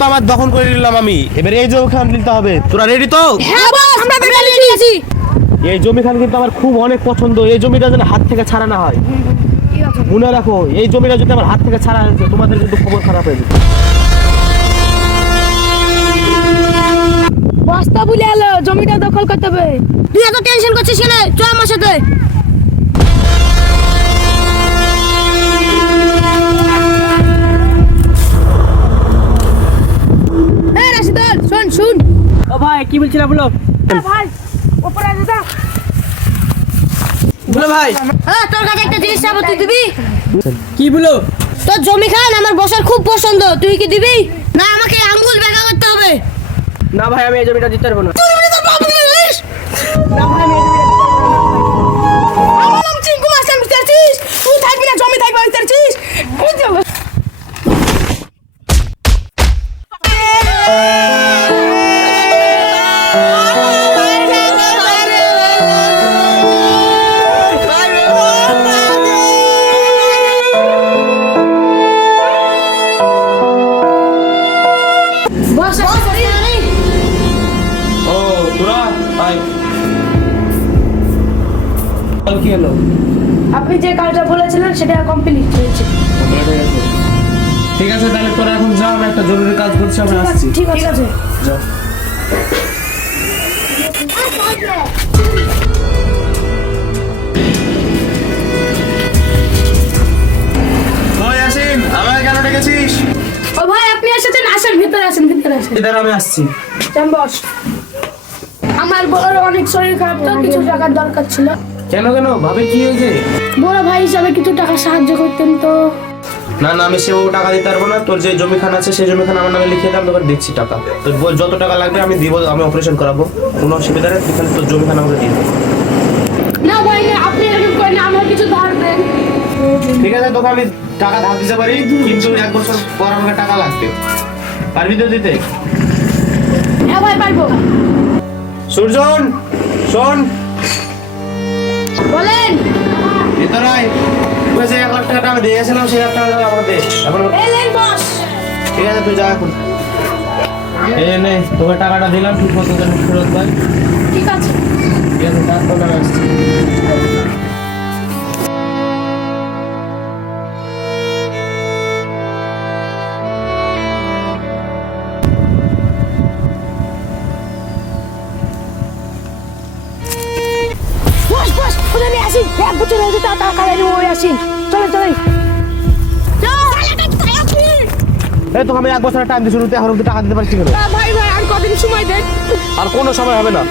তো আমার দখল করে নিলাম আমি, এবারে এই জমি খান নিতে হবে। তোরা রেডি তো? হ্যাঁ বস, আমরা রেডি আছি। এই জমি খান কিন্তু আমার খুব অনেক পছন্দ। এই জমিটা যেন হাত থেকে ছাড়া না হয়, মনে রাখো। এই জমিটা যদি আমার হাত থেকে ছাড়া হয়েছে, তোমাদের কিন্তু খবর খারাপ হয়ে যাবে। বস্তা বুলে এলো, জমিটা দখল করতে হবে। তুই এত টেনশন করছিস কেন? চল আমার সাথে। এই রাশিদ, শুন। ও ভাই কি বলছিলা বলো? ভাই উপরে যা। বলো ভাই। হ্যাঁ, তোর কাছে একটা জিনিস চাবো, তুই দিবি? কি বলো? তোর জমি খান আমার বসার খুব পছন্দ, তুই কি দিবি? না, আমাকে আঙ্গুল ব্যাখ্যা করতে হবে। না ভাই, আমি এই জমিটা দিতে পারবো না। তুই তোর বাবা দিস। না ভাই, আমি এই জমিটা আমার নাম চিঙ্কু মাস্টার, বুঝতেছিস? তুই থাকবি না, জমি থাকবে, বুঝতেছিস? বুঝতে হবে। ও তোরা ভাই, কি হলো? আপনি যে কাজটা বলেছিলেন সেটা কমপ্লিট হয়েছে। ঠিক আছে, তাহলে তোরা এখন যাও, আমি একটা জরুরি কাজ করছি, আমি আসছি। ঠিক আছে। যাও। ওই আসিন, আমাকে কেন ডেকেছিস? ও ভাই, আপনি এসেছেন, আসেন ভিতরে, আসেন। ইধার আমি আসছি। যান বস। আমার বড় অনেক শরীর খারাপ, তো কিছু টাকার দরকার ছিল। কেন ভাবে কি হয়েছে? বড় ভাই হিসাবে কিছু টাকা সাহায্য করতেন তো। না আমি সেভাবে টাকা দিতে পারবো না। তোর যে জমিখান আছে সেই জমিখান আমার নামে লিখে দাম, তোকে দিচ্ছি টাকা। তোর যত টাকা লাগবে আমি দিব, আমি অপারেশন করাবো, কোনো অসুবিধা নেই। তুই খালি তোর জমিখান আমাকে দিয়ে দে। না ভাই না, আপনি এরকম করেন, আমার কিছু ধার দেন। ঠিক আছে, তোকে আমি টাকা ধার দিতে পারি, কিন্তু 1 বছর পর আমাকে টাকা লাগবে। পারবি তো দিতে? হ্যাঁ ভাই, পারবো। সুরজন শোন, বলেন। ভিতরে আয়। তুই যে 1 লাখ টাকা আমি দিয়েছিলাম, সেই 1 লাখ টাকা আমাকে দে এখন। এলেন বস। ঠিক আছে, তুই যা এখন। এই নে, তোকে টাকাটা দিলাম, ঠিক মতো যেন ফেরত দেয়। ঠিক আছে। ঠিক আছে, তারপর আমি আসছি। বস, ওখানে নিয়ে আসিন। 1 বছর হয়েছে, টাকা খাইনি, ওই আসিন। চলেন। এই তোকে আমি 1 বছরের টাইম দিয়েছি, তুই এখন অব্দি টাকা দিতে পারছিস না। ভাই আর কদিন সময় দেন। আর কোনো সময় হবে না।